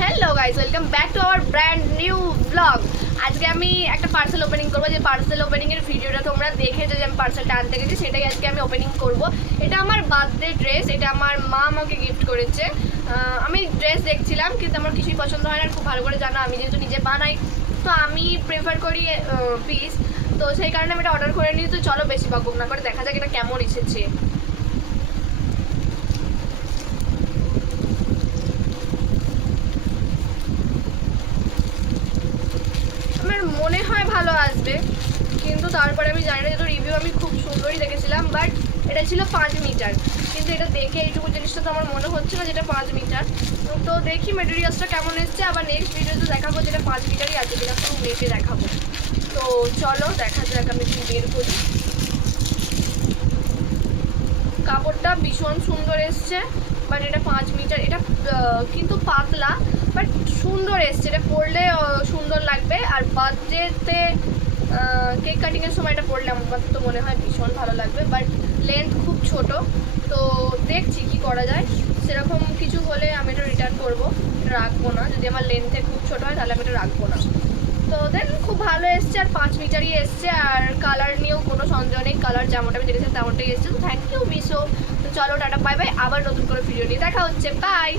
Hello guys, welcome back to our brand new blog. আজকে আমি একটা পার্সেল ওপেনিং করবো। যে পার্সেল ওপেনিং এর ভিডিওটা তোমরা দেখেছো, যে আমি পার্সেলটা আনতে গেছি, সেটাই আজকে আমি ওপেনিং করব। এটা আমার বার্থডে ড্রেস, এটা আমার মা আমাকে গিফট করেছে। আমি ড্রেস দেখছিলাম কিন্তু আমার কিছুই পছন্দ হয় না, খুব ভালো করে জানো আমি যেহেতু নিজে বানাই, তো আমি প্রেফার করি পিস। তো সেই কারণে আমি এটা অর্ডার করে নিই। তো চলো বেশি বকবক না করে দেখা যাক এটা কেমন এসেছে। আমার মনে হয় ভালো আসবে, কিন্তু তারপরে আমি জানি না, যেহেতু রিভিউ আমি খুব সুন্দরই দেখেছিলাম, বাট এটা ছিল 5 মিটার। কিন্তু এটা দেখে এইটুকু জিনিসটা তো আমার মনে হচ্ছে না যেটা 5 মিটার। তো দেখি মেটেরিয়ালসটা কেমন এসছে, আবার নেক্সট ভিডিওতে দেখাবো যেটা 5 মিটারই আছে কিনা, পুরো মেপে দেখাবো। তো চলো দেখা যাক, আমি একটু বের করি। কাপড়টা ভীষণ সুন্দর এসছে, বাট এটা 5 মিটার, এটা কিন্তু পাতলা, বাট সুন্দর এসছে। এটা পরলে সুন্দর লাগবে। আর বার্থডেতে কেক কাটিংয়ের সময় এটা পরলে আমার তো মনে হয় ভীষণ ভালো লাগবে। বাট লেন্থ খুব ছোট, তো দেখছি কি করা যায়। সেরকম কিছু হলে আমি এটা রিটার্ন করবো, এটা রাখবো না। যদি আমার লেন্থে খুব ছোট হয় তাহলে আমি এটা রাখবো না। তো দেন খুব ভালো এসছে, আর 5 মিটারই এসছে। আর কালার নিয়েও কোনো সন্দেহ নেই, কালার যেমনটা আমি দেখেছিলাম তেমনটাই এসছে। তো থ্যাংক ইউ মিশো। তো চলো টাটা, বাই বাই, আবার নতুন করে ভিডিও নিয়ে দেখা হচ্ছে, বাই।